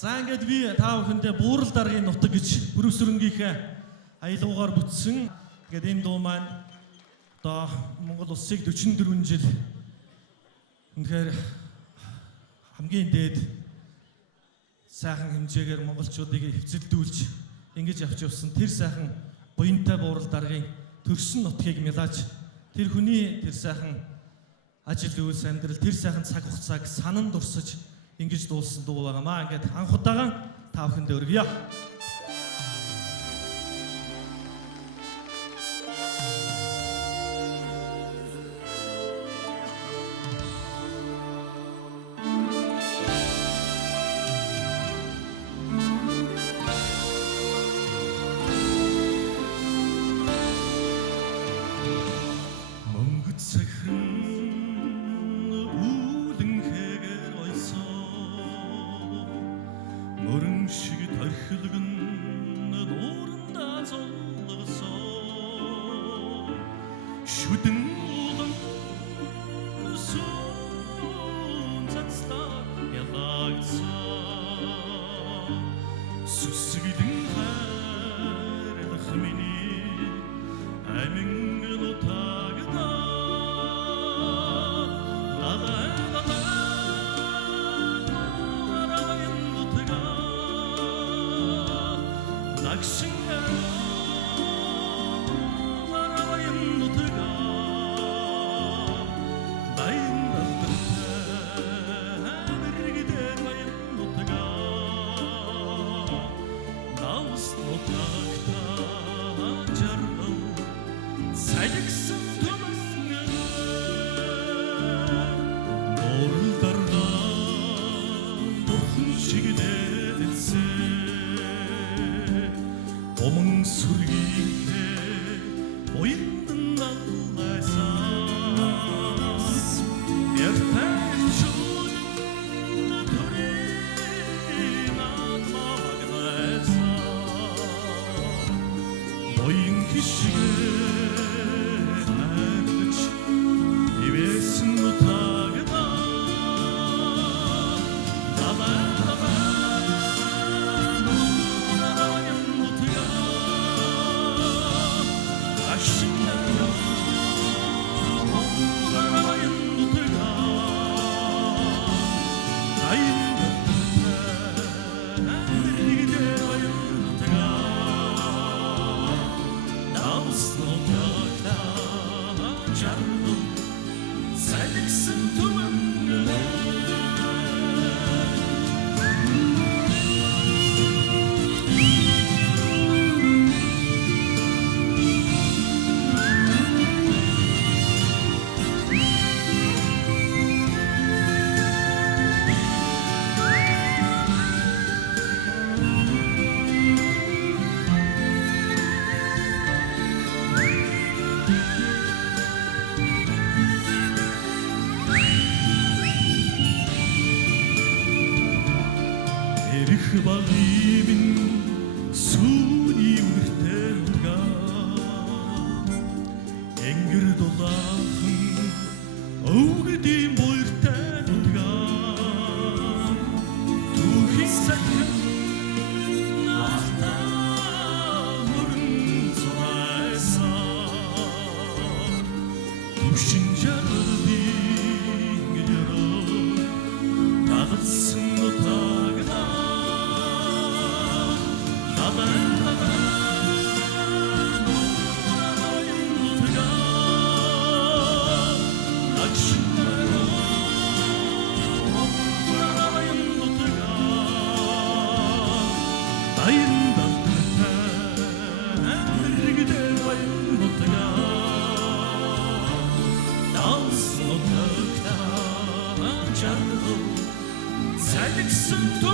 За ингээд би та бүхэндээ буурал даргын нутаг гэж бүрөөсрөнгийнхээ аялуугаар бүтсэн. Ингээд энэ дуу маань одоо Монгол улсыг 44 жил үнэхээр хамгийн дээд сайхан хэмжээгээр монголчуудыг хөвцөлдүүлж ингэж явж явсан тэр сайхан буянтай буурал даргын төрсөн нутгийг мэлааж тэр хүний тэр сайхан ажил үйлс амьдрал тэр сайхан цаг хугацааг санан дурсаж ингэж дуулсан дуу байгаамаа. Ингээд анх удаага та бүхэндээ өргөё. Өрөмшиг тархилгэн нууранда золгосоо шүдэн улан сүн цацлаа ялагцаа сүсгидэн хайрлах миний амин нутагда Омон сүргийнхээ уяндан аллайсаас яртай чулын төрийн атмагнайсаа уян хишгээ хайрлаж ивэсэн нутагда Багийн сүний үртэй утгаа энгэр дулаахан өвгөдөм буйртай утгаа түүхийн сахин ахтаа мөрөн цайсаа түшин жаргалын гэрөө тагалсан утаагна Sen